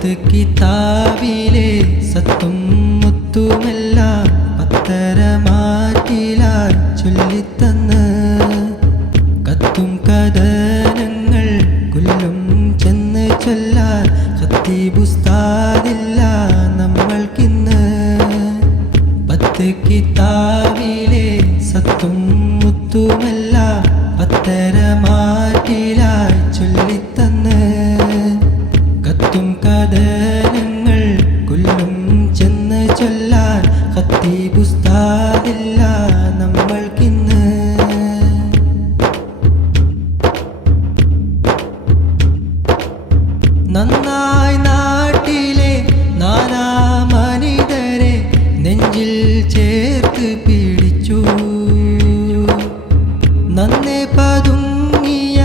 പത്ത് കിതാബിലെ സത്തും മുത്തുമെല്ലാം പത്തരമാറ്റിലായി ചൊല്ലിത്തന്ന് കത്തും കഥനങ്ങൾ കൊല്ലും ചെന്ന് ചൊല്ലാൻ ഖത്തീബുസ്താദില്ല നമ്മൾക്കിന്ന്. പത്ത് കിതാബിലെ സത്തും മുത്തുമെല്ലാം പത്തരമാറ്റിലായി ചൊല്ലിത്തന്ന് കത്തും കഥനങ്ങൾ കൊല്ലും ചെന്ന് ചൊല്ലാൻ ഖത്തീബുസ്താദില്ല നമ്മൾക്കിന്ന്. നന്നായി നാട്ടിലെ നാനാ മനിതരെ നെഞ്ചിൽ ചേർത്ത് പിടിച്ചു. നന്നെ പതുങ്ങിയ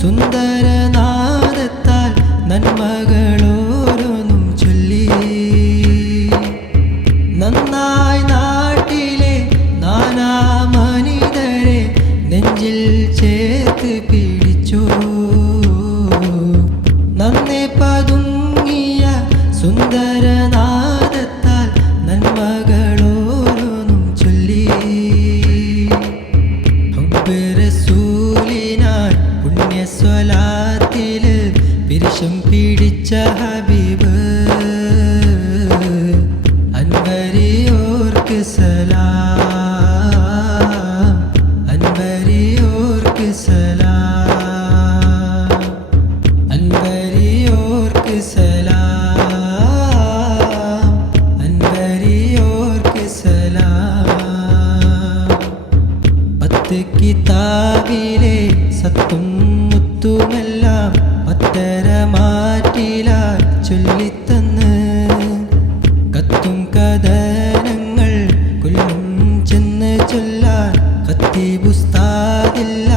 സുന്ദരനാദത്താൽ നന്മകളോരോന്നും ചൊല്ലി. നന്നായി നാട്ടിലെ നാനാ മനിതരെ നെഞ്ചിൽ ചേർത്ത് പിടിച്ചു. നന്നെ പതുങ്ങിയ സുന്ദരനാദത്താൽ നന്മകളോരോന്നും ചൊല്ലി. ഹുബ്ബ് റസൂലിനാൽ പുണ്യസ്വലാത്തില് പിരിശം പിടിച്ച ഹബീബ് അൻവരിയോർക്ക് സലാം, അൻവരിയോർക്ക് സലാം, അൻവരിയോർക്ക് സലാം, അൻവരിയോർക്ക് സലാം. പത്ത് കിതാബിലെ സത്തും മുത്തുമെല്ലാം പത്തരമാറ്റിലായി ചൊല്ലിത്തന്ന് കത്തും കഥനങ്ങൾ കൊല്ലും ചെന്ന് ചൊല്ലാൻ ഖത്തീബുസ്താദില്ല